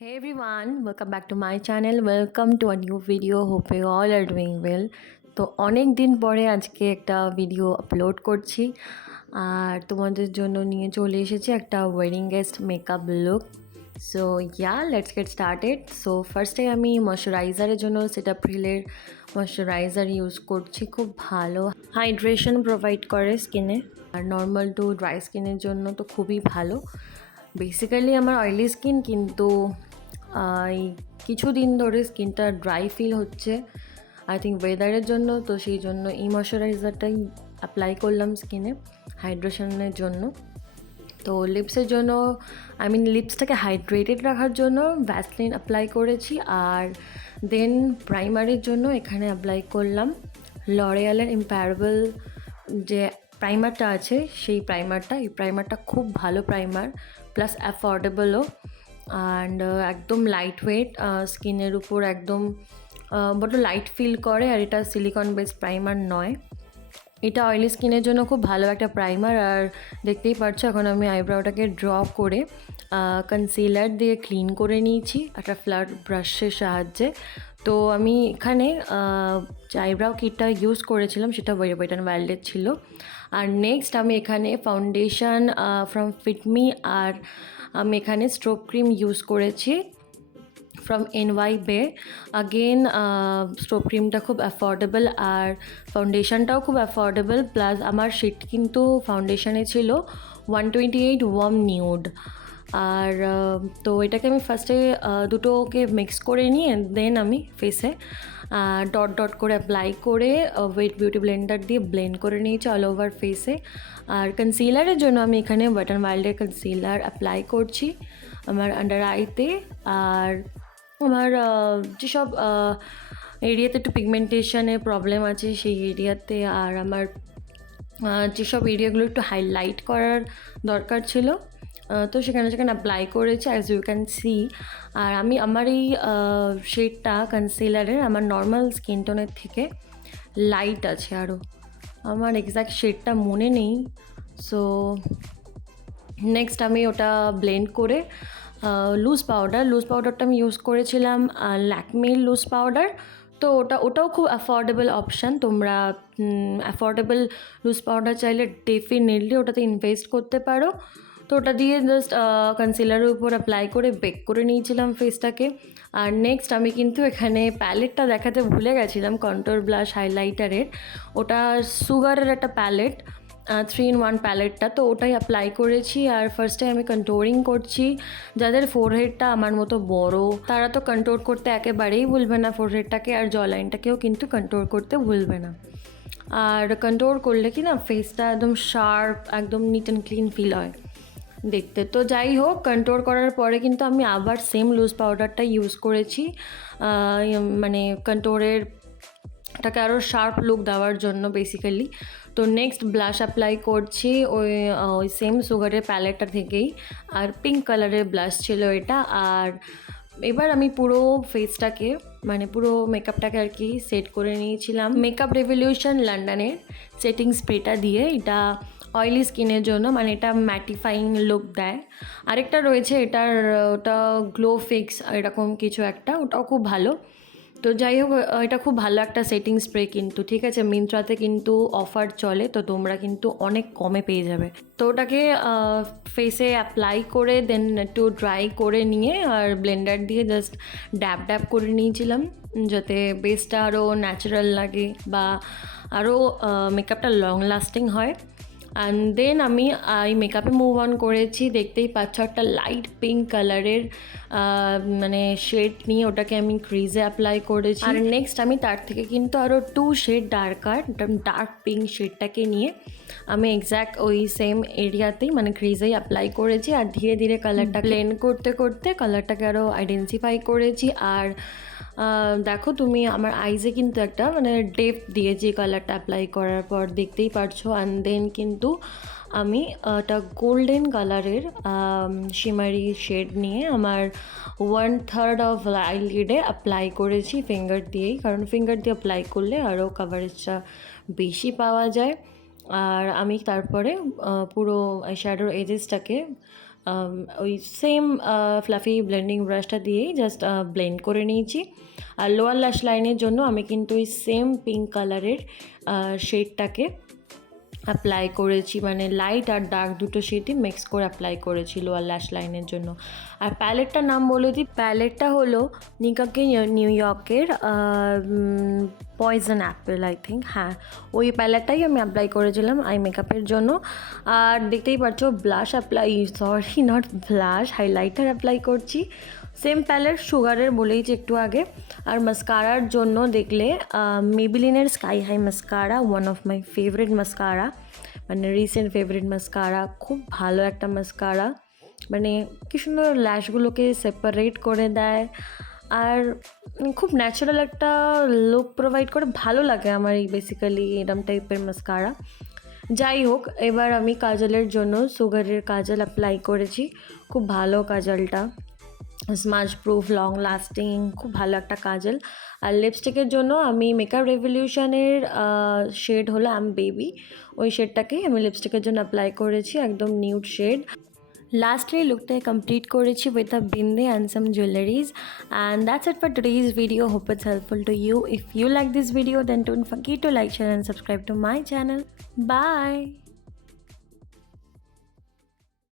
Hey everyone, welcome back to my channel. Welcome to a new video. Hope you all are doing well. তো অনেক দিন পরে আজকে একটা ভিডিও আপলোড করছি আর তোমাদের জন্য নিয়ে চলে এসেছি একটা wedding guest makeup look. So let's get started. So ফার্স্টে আমি ময়শ্চারাইজারের জন্য সেটাপ্রিলের ময়শ্চারাইজার ইউজ করছি। খুব ভালো হাইড্রেশন প্রোভাইড করে স্কিনে, আর নর্মাল টু ড্রাই স্কিনের জন্য তো খুবই ভালো। বেসিক্যালি আমার অয়েলি স্কিন, কিন্তু এই কিছুদিন ধরে স্কিনটা ড্রাই ফিল হচ্ছে, আই থিঙ্ক ওয়েদারের জন্য। তো সেই জন্য এই ময়শ্চারাইজারটাই অ্যাপ্লাই করলাম স্কিনে হাইড্রেশনের জন্য। তো লিপসের জন্য লিপসটাকে হাইড্রেটেড রাখার জন্য ভ্যাসলিন অ্যাপ্লাই করেছি, আর দেন প্রাইমারের জন্য এখানে অ্যাপ্লাই করলাম লরিয়ালের ইম্প্যারেবল যে প্রাইমারটা আছে সেই প্রাইমারটা। এই প্রাইমারটা খুব ভালো প্রাইমার, প্লাস অ্যাফোর্ডেবলও, অ্যান্ড একদম লাইট ওয়েট, স্কিনের উপর একদম বড় লাইট ফিল করে। আর এটা সিলিকন বেসড প্রাইমার নয়, এটা অয়েলি স্কিনের জন্য খুব ভালো একটা প্রাইমার। আর দেখতেই পাচ্ছ এখন আমি আইব্রাউটাকে ড্র করে কনসিলার দিয়ে ক্লিন করে নিয়েছি একটা ফ্ল্যাট ব্রাশের সাহায্যে। তো আমি এখানে যে আইব্রাউ কিটটা ইউজ করেছিলাম সেটা ওয়েট অ্যান্ড ওয়াইল্ডের ছিল। আর নেক্সট আমি এখানে ফাউন্ডেশন ফ্রম ফিটমি, আর আমি এখানে স্ট্রোক ক্রিম ইউজ করেছি ফ্রম NY বে। আগেন স্ট্রোক ক্রিমটা খুব অ্যাফোর্ডেবল আর ফাউন্ডেশনটাও খুব অ্যাফোর্ডেবল, প্লাস আমার শেড কিন্তু ফাউন্ডেশনে ছিল 128 ওয়ার্ম নিউড। আর তো এটাকে আমি ফার্স্টে দুটোকে মিক্স করে নিয়ে দেন আমি ফেসে ডট ডট করে অ্যাপ্লাই করে ওয়েট বিউটি ব্লেন্ডার দিয়ে ব্লেন্ড করে নিয়েছি অল ওভার ফেসে। আর কনসিলারের জন্য আমি এখানে ওয়েট অ্যান্ড ওয়াইল্ডের কনসিলার অ্যাপ্লাই করছি আমার আন্ডার আইতে। আর আমার যেসব এরিয়াতে একটু পিগমেন্টেশনের প্রবলেম আছে সেই এরিয়াতে, আর আমার যেসব এরিয়াগুলো একটু হাইলাইট করার দরকার ছিল তো সেখানে অ্যাপ্লাই করেছি অ্যাজ ইউ ক্যান সি। আর আমি আমার এই শেডটা কনসিলারের আমার নর্মাল স্কিন টোনের থেকে লাইট আছে আরও, আমার এক্স্যাক্ট শেডটা মনে নেই। সো নেক্সট আমি ওটা ব্লেন্ড করে লুজ পাউডারটা আমি ইউজ করেছিলাম ল্যাকমির লুজ পাউডার। তো ওটাও খুব অ্যাফোর্ডেবল অপশান। তোমরা অ্যাফোর্ডেবল লুজ পাউডার চাইলে ডেফিনেটলি ওটাতে ইনভেস্ট করতে পারো। তো ওটা দিয়ে জাস্ট কনসিলারের উপর অ্যাপ্লাই করে বেক করে নিয়েছিলাম ফেসটাকে। আর নেক্সট আমি কিন্তু এখানে প্যালেটটা দেখাতে ভুলে গেছিলাম, কন্ট্রোল ব্লাশ হাইলাইটারের। ওটা সুগারের একটা প্যালেট, 3-in-1 প্যালেটটা, তো ওটাই অ্যাপ্লাই করেছি। আর ফার্স্টে আমি কন্ট্রোরিং করছি। যাদের ফোরহেডটা আমার মতো বড় তারা তো কন্ট্রোল করতে একেবারেই ভুলবে না ফোরহেডটাকে, আর জ লাইনটাকেও কিন্তু কন্ট্রোল করতে ভুলবে না। আর কন্ট্রোল করলে কি না ফেসটা একদম শার্প, একদম নিট অ্যান্ড ক্লিন ফিল হয় দেখতে। তো যাই হোক, কন্ট্রোল করার পরে কিন্তু আমি আবার সেম লুজ পাউডারটা ইউজ করেছি মানে কন্ট্রোলেরটাকে আরও শার্প লুক দেওয়ার জন্য বেসিক্যালি। তো নেক্সট ব্লাশ অ্যাপ্লাই করছি ওই সেম সুগারের প্যালেটটা থেকেই, আর পিঙ্ক কালারের ব্লাশ ছিল এটা। আর এবার আমি পুরো ফেসটাকে পুরো মেকআপটাকে আর কি সেট করে নিয়েছিলাম মেকআপ রেভলিউশন লন্ডনের সেটিং স্প্রেটা দিয়ে। এটা অয়েলি স্কিনের জন্য, এটা ম্যাটিফাইং লুক দেয়। আরেকটা রয়েছে ওটা গ্লো ফিক্স এরকম কিছু একটা, ওটাও খুব ভালো। তো যাই হোক, এটা খুব ভালো একটা সেটিং স্প্রে কিন্তু, ঠিক আছে। মিন্ত্রাতে কিন্তু অফার চলে, তো তোমরা কিন্তু অনেক কমে পেয়ে যাবে। তো ওটাকে ফেসে অ্যাপ্লাই করে দেন একটু ড্রাই করে নিয়ে আর ব্লেন্ডার দিয়ে জাস্ট ড্যাব ড্যাব করে নিয়েছিলাম, যাতে বেসটা আরও ন্যাচারাল লাগে বা আরও মেকআপটা লং লাস্টিং হয়। অ্যান্ড দেন আমি এই মেকআপে মুভ অন করেছি। দেখতেই পাচ্ছ একটা লাইট পিঙ্ক কালারের শেড নিয়ে ওটাকে আমি ক্রিজে অ্যাপ্লাই করেছি। আর নেক্সট আমি তার থেকে কিন্তু আরও 2 শেড ডার্ক পিঙ্ক শেডটাকে নিয়ে আমি এক্স্যাক্ট ওই সেম এরিয়াতেই ক্রিজেই অ্যাপ্লাই করেছি। আর ধীরে ধীরে কালারটা ব্লেন্ড করতে করতে কালারটাকে আরও আইডেন্টিফাই করেছি। আর দেখো তুমি আমার আইজে কিন্তু একটা ডেপথ দিয়েছি কালারটা অ্যাপ্লাই করার পর, দেখতেই পারছো। অ্যান্ড দেন কিন্তু আমি একটা গোল্ডেন কালারের শিমারি শেড নিয়ে আমার 1/3 অফ আইলিডে অ্যাপ্লাই করেছি ফিঙ্গার দিয়েই, কারণ ফিঙ্গার দিয়ে অ্যাপ্লাই করলে আরও কাভারেজটা বেশি পাওয়া যায়। আর আমি তারপরে পুরো শ্যাডোর এজেসটাকে ওই সেম ফ্লাফি ব্লেন্ডিং ব্রাশটা দিয়েই জাস্ট ব্লেন্ড করে নিয়েছি। আর লোয়ার ল্যাশ লাইনের জন্য আমি কিন্তু ওই সেম পিঙ্ক কালারের শেডটাকে অ্যাপ্লাই করেছি, মানে লাইট আর ডার্ক দুটো শেডই মিক্স করে অ্যাপ্লাই করেছি লোয়ার ল্যাশ লাইনের জন্য। আর প্যালেটটার নাম বলে দিই, প্যালেটটা হলো নিকাকে নিউ ইয়র্কের পয়জন অ্যাপেল আই থিঙ্ক, হ্যাঁ ওই প্যালেটটাই আমি অ্যাপ্লাই করেছিলাম আই মেকআপের জন্য। আর দেখতেই পাচ্ছ blush apply, sorry not blush, highlighter apply করছি সেম প্যালেট সুগারের বলেইছি একটু আগে। আর মাস্কারার জন্য দেখলে মেবিলিনের sky high mascara, one of my favourite mascara, মানে রিসেন্ট ফেভারিট মাস্কারা, খুব ভালো একটা মাস্কারা, মানে কি সুন্দর ল্যাশগুলোকে সেপারেট করে দেয় আর খুব ন্যাচারাল একটা লুক প্রোভাইড করে, ভালো লাগে আমার এই বেসিক্যালি এরম টাইপের মাস্কারা। যাই হোক, এবার আমি কাজলের জন্য সুগারের কাজল অ্যাপ্লাই করেছি, খুব ভালো কাজলটা, স্মাজ প্রুফ, লং লাস্টিং, খুব ভালো একটা কাজল। আর লিপস্টিকের জন্য আমি মেকআপ রেভলিউশনের শেড হলো আম বেবি, ওই শেডটাকেই আমি লিপস্টিকের জন্য অ্যাপ্লাই করেছি, একদম nude shade. Lastly, looked complete korichi with a bindi and some jewelries. And that's it for today's video. Hope it's helpful to you. If you like this video, then don't forget to like, share and subscribe to my channel. Bye.